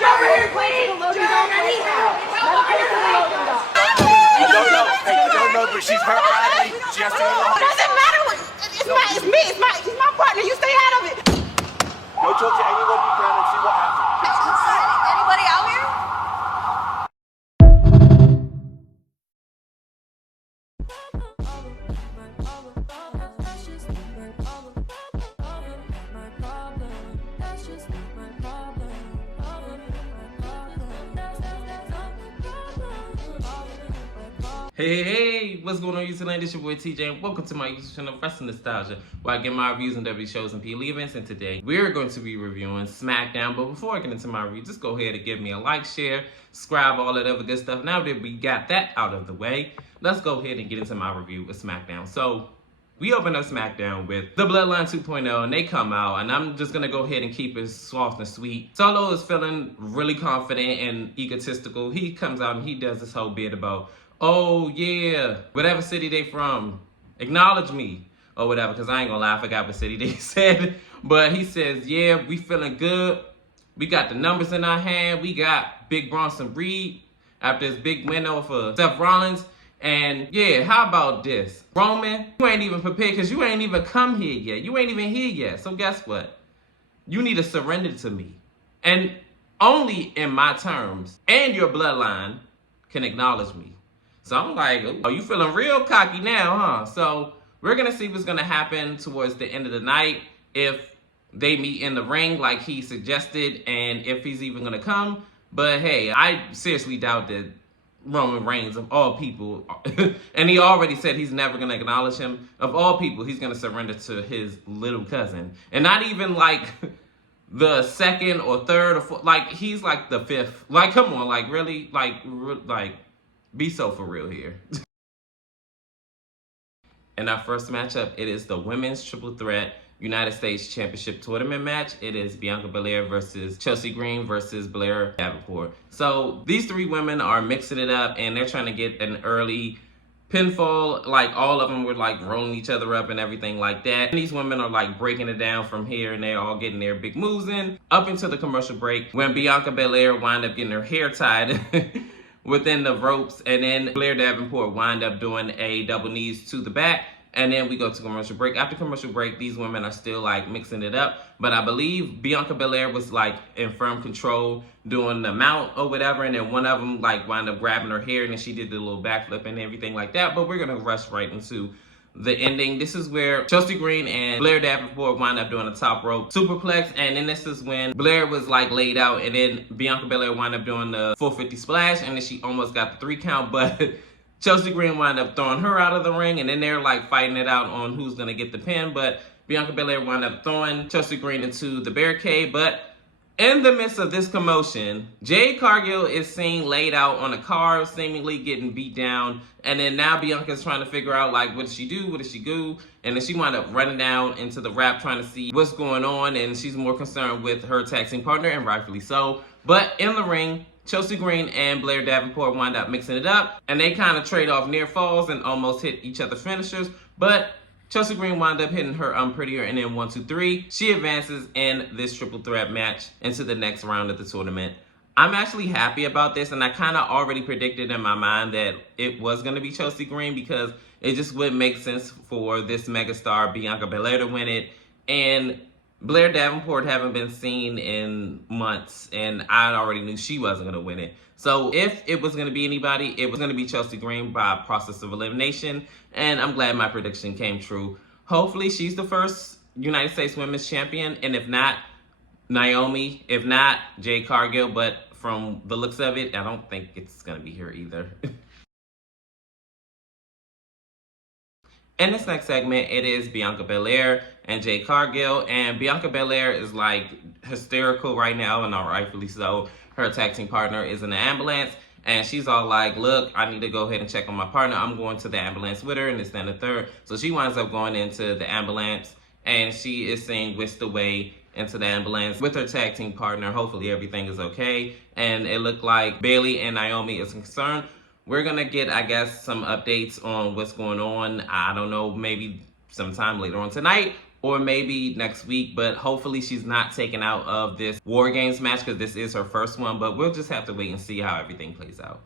Come over here, please. I need help. Come over here, please. I don't know, but she's hurt badly. She has to go to the hospital. Doesn't matter. It's me. He's my partner. You stay out of it. Go talk to anyone you can and see what happens. Anybody out here? Hey, what's going on YouTube land? It's your boy TJ and welcome to my YouTube channel Wrestling Nostalgia, where I get my reviews on WWE shows and PLE events. And today we're going to be reviewing SmackDown. But before I get into my review, just go ahead and give me a like, share, subscribe, all that other good stuff. Now that we got that out of the way, let's go ahead and get into my review of SmackDown. So we open up SmackDown with the Bloodline 2.0 and they come out, and I'm just gonna go ahead and keep it soft and sweet. Solo is feeling really confident and egotistical. He comes out and he does this whole bit about, oh yeah, whatever city they from, acknowledge me, or whatever, because I ain't gonna lie, I forgot what city they said. But he says, yeah, we feeling good. We got the numbers in our hand. We got Big Bronson Reed after his big win over Seth Rollins. And yeah, how about this? Roman, you ain't even prepared because you ain't even come here yet. You ain't even here yet. So guess what? You need to surrender to me. And only in my terms and your bloodline can acknowledge me. So I'm like, oh, you feeling real cocky now, huh? So we're going to see what's going to happen towards the end of the night. If they meet in the ring like he suggested and if he's even going to come. But hey, I seriously doubt that Roman Reigns, of all people, and he already said he's never going to acknowledge him. Of all people, he's going to surrender to his little cousin. And not even like the second or third or fourth. Like, he's like the fifth. Like, come on. Like, really? Like, be so for real here. In our first matchup, it is the Women's Triple Threat United States Championship Tournament match. It is Bianca Belair versus Chelsea Green versus Blair Davenport. So these three women are mixing it up and they're trying to get an early pinfall. Like, all of them were like rolling each other up and everything like that. And these women are like breaking it down from here and they're all getting their big moves in up until the commercial break when Bianca Belair wound up getting her hair tied within the ropes, and then Blair Davenport wind up doing a double knees to the back, and then we go to commercial break. After commercial break, these women are still like mixing it up, but I believe Bianca Belair was like in firm control doing the mount or whatever, and then one of them like wound up grabbing her hair and then she did the little backflip and everything like that. But we're gonna rush right into the ending. This is where Chelsea Green and Blair Davenport wound up doing a top rope superplex, and then this is when Blair was like laid out, and then Bianca Belair wound up doing the 450 splash, and then she almost got the 3 count, but Chelsea Green wound up throwing her out of the ring, and then they're like fighting it out on who's gonna get the pin, but Bianca Belair wound up throwing Chelsea Green into the barricade. But in the midst of this commotion, Jade Cargill is seen laid out on a car, seemingly getting beat down. And then now Bianca's trying to figure out, like, what does she do? What does she do? And then she wound up running down into the wrap trying to see what's going on. And she's more concerned with her tag team partner, and rightfully so. But in the ring, Chelsea Green and Blair Davenport wind up mixing it up. And they kind of trade off near falls and almost hit each other's finishers. But Chelsea Green wound up hitting her Prettier, and then 1, 2, 3. She advances in this triple threat match into the next round of the tournament. I'm actually happy about this, and I kind of already predicted in my mind that it was going to be Chelsea Green because it just would make sense for this megastar Bianca Belair to win it. And Blair Davenport haven't been seen in months, and I already knew she wasn't going to win it. So if it was going to be anybody, it was going to be Chelsea Green by process of elimination, and I'm glad my prediction came true. Hopefully she's the first United States Women's Champion, and if not, Naomi. If not, Jade Cargill, but from the looks of it, I don't think it's going to be her either. In this next segment, it is Bianca Belair and Jade Cargill, and Bianca Belair is like hysterical right now, and rightfully so. Her tag team partner is in the ambulance, and she's all like, look, I need to go ahead and check on my partner. I'm going to the ambulance with her, and it's then the third. So she winds up going into the ambulance, and she is being whisked away into the ambulance with her tag team partner. Hopefully everything is okay. And it looked like Bayley and Naomi is concerned. We're going to get, I guess, some updates on what's going on. I don't know, maybe sometime later on tonight or maybe next week, but hopefully she's not taken out of this War Games match because this is her first one, but we'll just have to wait and see how everything plays out.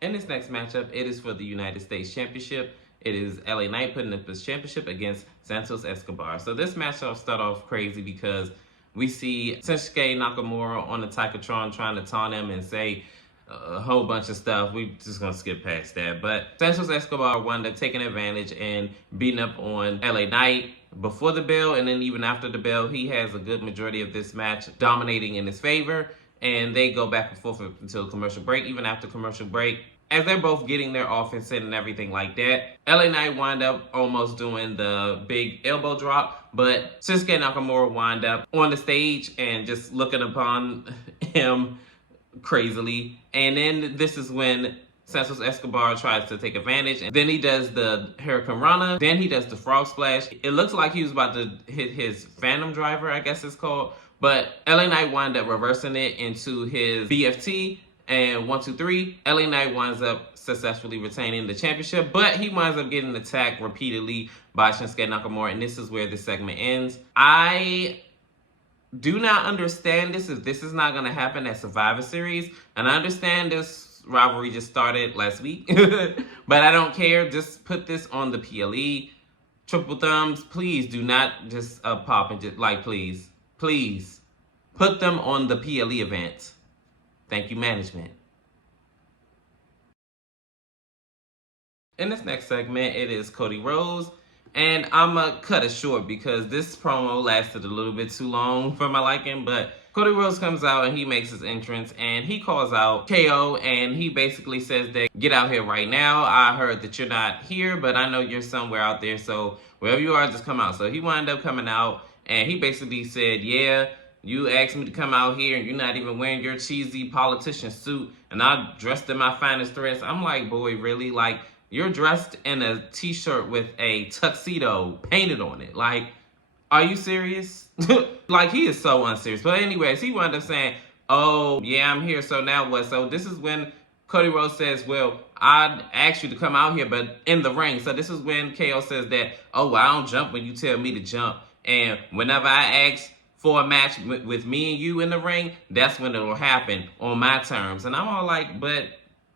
In this next matchup, it is for the United States Championship. It is LA Knight putting up his championship against Santos Escobar. So this match will start off crazy because we see Shinsuke Nakamura on the Titantron trying to taunt him and say a whole bunch of stuff. We're just going to skip past that. But Santos Escobar wound up taking advantage and beating up on LA Knight before the bell, and then even after the bell. He has a good majority of this match dominating in his favor, and they go back and forth until commercial break. Even after commercial break, as they're both getting their offense in and everything like that, LA Knight wound up almost doing the big elbow drop, but Shinsuke Nakamura wound up on the stage and just looking upon him crazily. And then this is when Santos Escobar tries to take advantage, and then he does the Hurricane Rana, then he does the Frog Splash. It looks like he was about to hit his Phantom Driver, I guess it's called, but LA Knight wound up reversing it into his BFT, and 1, 2, 3, LA Knight winds up successfully retaining the championship, but he winds up getting attacked repeatedly by Shinsuke Nakamura, and this is where this segment ends. I do not understand this if this is not going to happen at Survivor Series, and I understand this rivalry just started last week, but I don't care. Just put this on the PLE. Triple thumbs, please do not just pop and just, like, please put them on the PLE event. Thank you, management. In this next segment, it is Cody Rhodes, and I'm going to cut it short because this promo lasted a little bit too long for my liking, but Cody Rhodes comes out and he makes his entrance and he calls out KO, and he basically says that, get out here right now. I heard that you're not here, but I know you're somewhere out there, so wherever you are, just come out. So he wound up coming out and he basically said, yeah, you asked me to come out here and you're not even wearing your cheesy politician suit, and I dressed in my finest dress. I'm like, boy, really? Like, you're dressed in a t-shirt with a tuxedo painted on it. Like, are you serious? Like, he is so unserious. But anyways, he wound up saying, oh, yeah, I'm here, so now what? So this is when Cody Rhodes says, well, I asked you to come out here, but in the ring. So this is when KO says that, oh, well, I don't jump when you tell me to jump. And whenever I ask for a match with me and you in the ring, that's when it'll happen on my terms. And I'm all like, but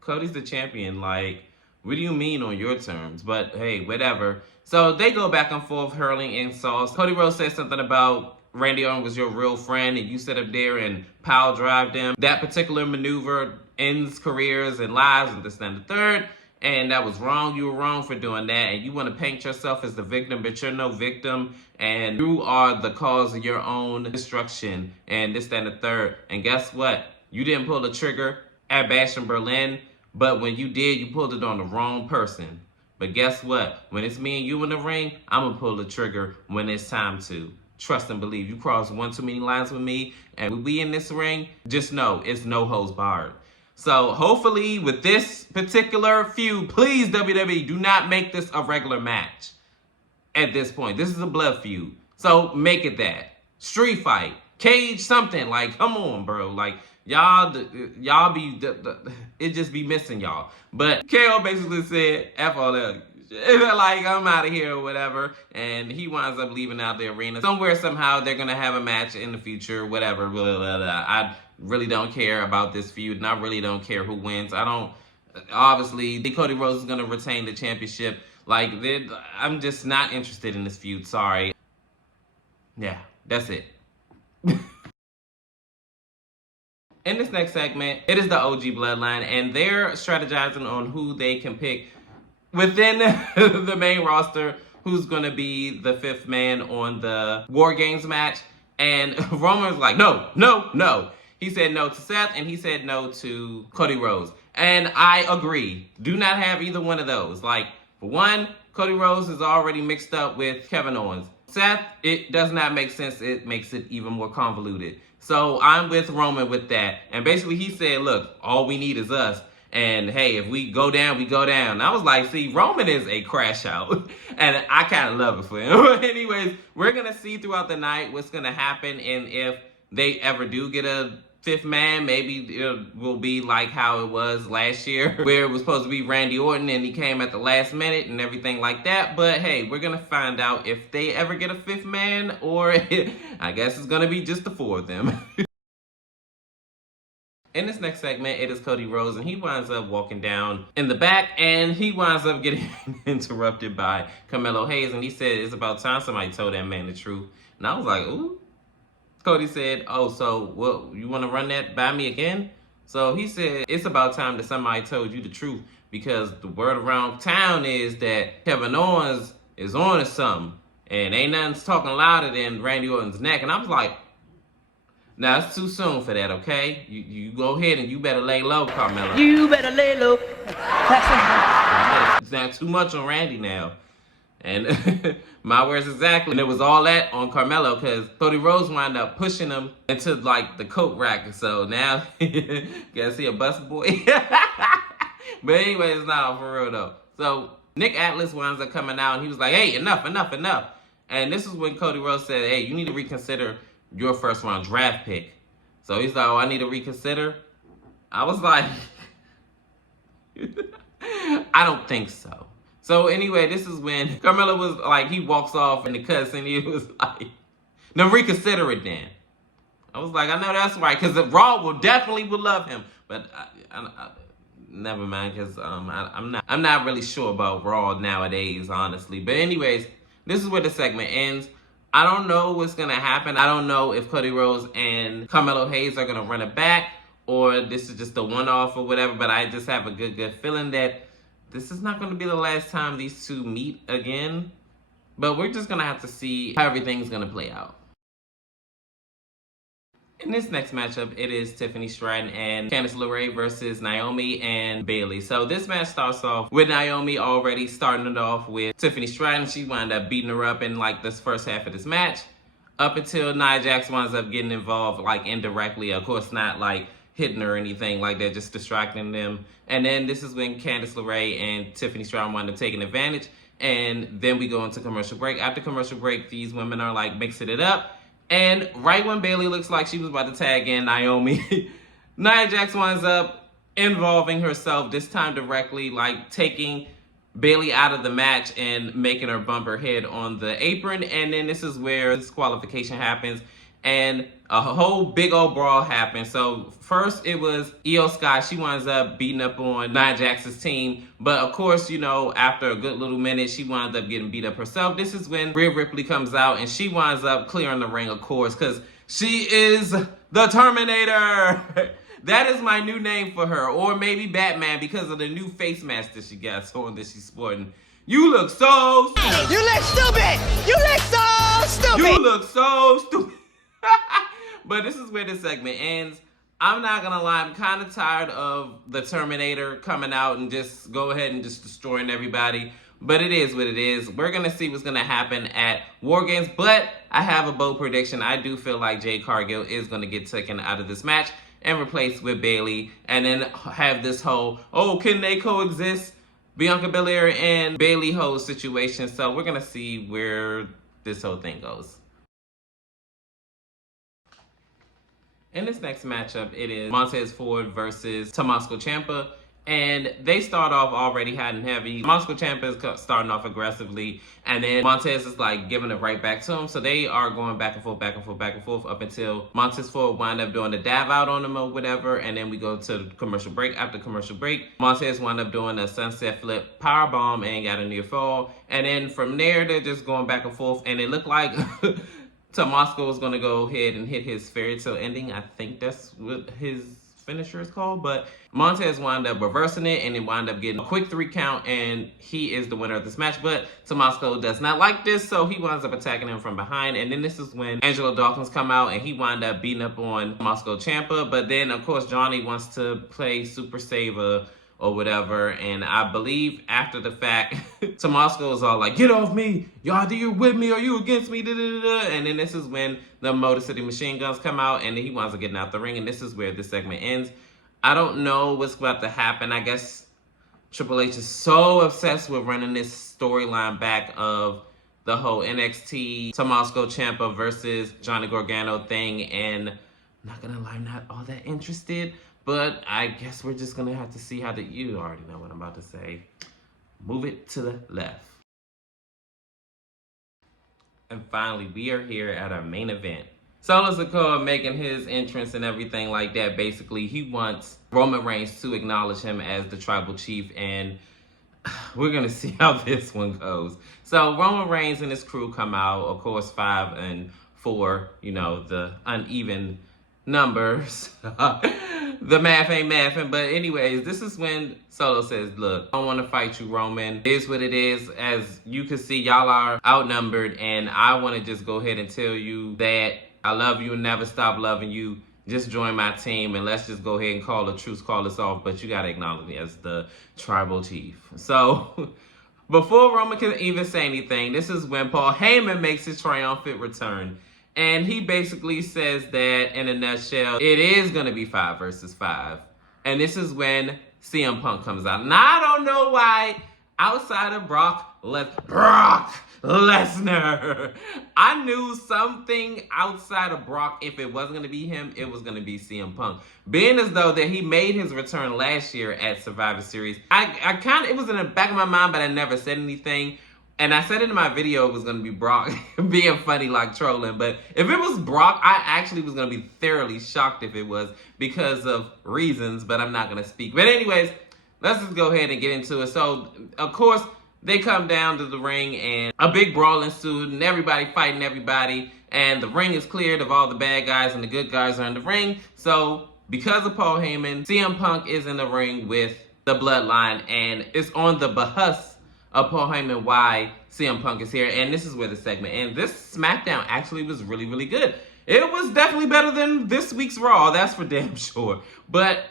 Cody's the champion. Like, what do you mean on your terms? But hey, whatever. So they go back and forth hurling insults. Cody Rhodes says something about Randy Orton was your real friend and you sit up there and pile drive them. That particular maneuver ends careers and lives and this and the third. And that was wrong. You were wrong for doing that. And you want to paint yourself as the victim, but you're no victim. And you are the cause of your own destruction. And this, that, and the third. And guess what? You didn't pull the trigger at Bash in Berlin. But when you did, you pulled it on the wrong person. But guess what? When it's me and you in the ring, I'm going to pull the trigger when it's time to. Trust and believe. You cross one too many lines with me, and when we in this ring, just know it's no holds barred. So hopefully with this particular feud, please WWE, do not make this a regular match at this point. This is a blood feud. So make it that. Street fight. Cage something. Like, come on, bro. Like, y'all be, it just be missing y'all. But KO basically said, F all that. Like, I'm out of here or whatever. And he winds up leaving out the arena. Somewhere, somehow, they're going to have a match in the future, whatever. Blah, blah, blah. I really don't care about this feud, and I really don't care who wins. I don't, obviously, Cody Rhodes is going to retain the championship. Like, I'm just not interested in this feud. Sorry. Yeah, that's it. In this next segment, it is the OG Bloodline, and they're strategizing on who they can pick within the main roster, who's going to be the fifth man on the War Games match. And Roman's like, no, no, no. He said no to Seth, and he said no to Cody Rhodes. And I agree. Do not have either one of those. Like, for one, Cody Rhodes is already mixed up with Kevin Owens. Seth, it does not make sense. It makes it even more convoluted. So I'm with Roman with that. And basically he said, look, all we need is us. And hey, if we go down, we go down. And I was like, see, Roman is a crash out. And I kind of love it for him. Anyways, we're going to see throughout the night what's going to happen. And if they ever do get a fifth man. Maybe it will be like how it was last year, where it was supposed to be Randy Orton and he came at the last minute and everything like that. But hey, we're gonna find out if they ever get a fifth man, or I guess it's gonna be just the four of them. In this next segment, it is Cody Rhodes, and he winds up walking down in the back, and he winds up getting interrupted by Carmelo Hayes, and he said it's about time somebody told that man the truth. And I was like, ooh. Cody said, oh, so what, you want to run that by me again? So he said, it's about time that somebody told you the truth, because the word around town is that Kevin Owens is on to something, and ain't nothing's talking louder than Randy Orton's neck. And I was like, now, it's too soon for that, okay? You go ahead and you better lay low, Carmelo. You better lay low. It's not too much on Randy now. And my words exactly. And it was all that on Carmelo, because Cody Rhodes wound up pushing him into, like, the coat rack. So now, guess he a bust boy. But anyways, nah, for real, though. So Nick Atlas winds up coming out, and he was like, hey, enough. And this is when Cody Rhodes said, hey, you need to reconsider your first round draft pick. So he's like, oh, I need to reconsider. I was like, I don't think so. So anyway, this is when Carmelo was like, he walks off in the cuss, and he was like, no, reconsider it then. I was like, I know that's right, because Raw will love him. But I never mind, because I'm not really sure about Raw nowadays, honestly. But anyways, this is where the segment ends. I don't know what's going to happen. I don't know if Cody Rhodes and Carmelo Hayes are going to run it back, or this is just a one-off or whatever, but I just have a good feeling that this is not going to be the last time these two meet again. But we're just going to have to see how everything's going to play out. In this next matchup, it is Tiffany Stratton and Candice LeRae versus Naomi and Bayley. So this match starts off with Naomi already starting it off with Tiffany Stratton. She wound up beating her up in like this first half of this match, up until Nia Jax winds up getting involved like indirectly. Of course, not like hitting her or anything like that, just distracting them. And then this is when Candice LeRae and Tiffany Stratton wind up taking advantage. And then we go into commercial break. After commercial break, these women are like mixing it up. And right when Bayley looks like she was about to tag in Naomi, Nia Jax winds up involving herself, this time directly, like taking Bayley out of the match and making her bump her head on the apron. And then this is where disqualification happens, and a whole big old brawl happens. So first it was Io Sky. She winds up beating up on Nia Jax's team. But of course, you know, after a good little minute, she winds up getting beat up herself. This is when Rhea Ripley comes out, and she winds up clearing the ring, of course, because she is the Terminator. That is my new name for her. Or maybe Batman, because of the new face mask that she got on that she's sporting. You look so stupid. You look stupid. You look so stupid. You look so stupid. But this is where this segment ends. I'm not gonna lie, I'm kind of tired of the Terminator coming out and just go ahead and just destroying everybody. But it is what it is. We're gonna see what's gonna happen at War Games. But I have a bold prediction. I do feel like Jade Cargill is gonna get taken out of this match and replaced with Bayley, and then have this whole, oh, can they coexist, Bianca Belair and Bayley whole situation. So we're gonna see where this whole thing goes. In this next matchup, it is Montez Ford versus Tamasco Champa. And they start off already hot and heavy. Tamasco Champa is starting off aggressively. And then Montez is like giving it right back to him. So they are going back and forth up until Montez Ford wind up doing the dive out on him or whatever. And then we go to commercial break. After commercial break, Montez wind up doing a sunset flip powerbomb and got a near fall. And then from there, they're just going back and forth. And it looked like Tamasco was going to go ahead and hit his fairy tale ending. I think that's what his finisher is called. But Montez wound up reversing it, and it wound up getting a quick 3 count, and he is the winner of this match. But Tamasco does not like this, so he winds up attacking him from behind. And then this is when Angelo Dawkins come out, and he wound up beating up on Tamasco Ciampa. But then, of course, Johnny wants to play Super Saver or whatever, and I believe after the fact, Tamasco is all like, get off me, y'all, you with me or you against me, and then this is when the Motor City Machine Guns come out, and then he winds up getting out the ring, and this is where this segment ends. I don't know what's about to happen. I guess Triple H is so obsessed with running this storyline back of the whole NXT Tamasco Ciampa versus Johnny Gargano thing, and Not gonna lie, I'm not all that interested, but I guess we're just gonna have to see how you already know what I'm about to say. Move it to the left. And finally, we are here at our main event. Solo Sikoa making his entrance and everything like that. Basically, he wants Roman Reigns to acknowledge him as the tribal chief, and we're gonna see how this one goes. So Roman Reigns and his crew come out, of course, 5 and 4, you know, the uneven numbers. The math ain't mathing, but anyways, this is when Solo says, look, I don't want to fight you, Roman. It is what it is. As you can see, y'all are outnumbered, and I want to just go ahead and tell you that I love you and never stop loving you. Just join my team, and let's just go ahead and call a truce, call this off, but you got to acknowledge me as the tribal chief. So before Roman can even say anything, this is when Paul Heyman makes his triumphant return. And he basically says that, in a nutshell, it is going to be 5 versus 5. And this is when CM Punk comes out. Now, I don't know why, outside of Brock Lesnar, I knew something outside of Brock. If it wasn't going to be him, it was going to be CM Punk. Being as though that he made his return last year at Survivor Series, it was in the back of my mind, but I never said anything. And I said it in my video it was going to be Brock being funny like trolling. But if it was Brock, I actually was going to be thoroughly shocked if it was, because of reasons, but I'm not going to speak. But anyways, let's just go ahead and get into it. So, of course, they come down to the ring and a big brawl ensued and everybody fighting everybody. And the ring is cleared of all the bad guys and the good guys are in the ring. So, because of Paul Heyman, CM Punk is in the ring with the Bloodline, and it's on the behest of Paul Heyman why CM Punk is here. And this is where the segment ends. This SmackDown actually was really, really good. It was definitely better than this week's Raw, that's for damn sure. But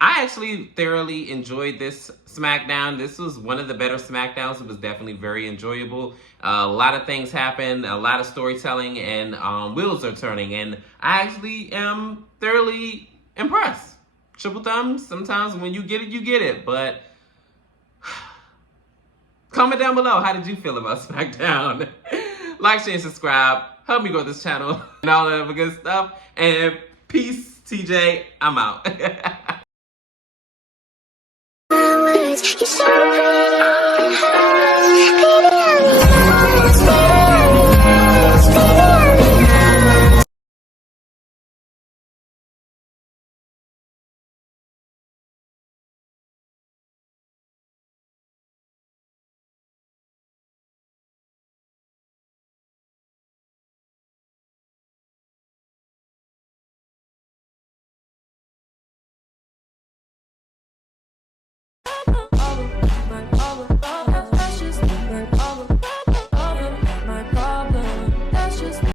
I actually thoroughly enjoyed this SmackDown. This was one of the better SmackDowns. It was definitely very enjoyable. A lot of things happened, a lot of storytelling, and wheels are turning. And I actually am thoroughly impressed. Triple thumbs, sometimes when you get it, you get it. But comment down below, how did you feel about SmackDown? Like, share, and subscribe. Help me grow this channel and all that other good stuff. And peace, TJ. I'm out. You're so pretty.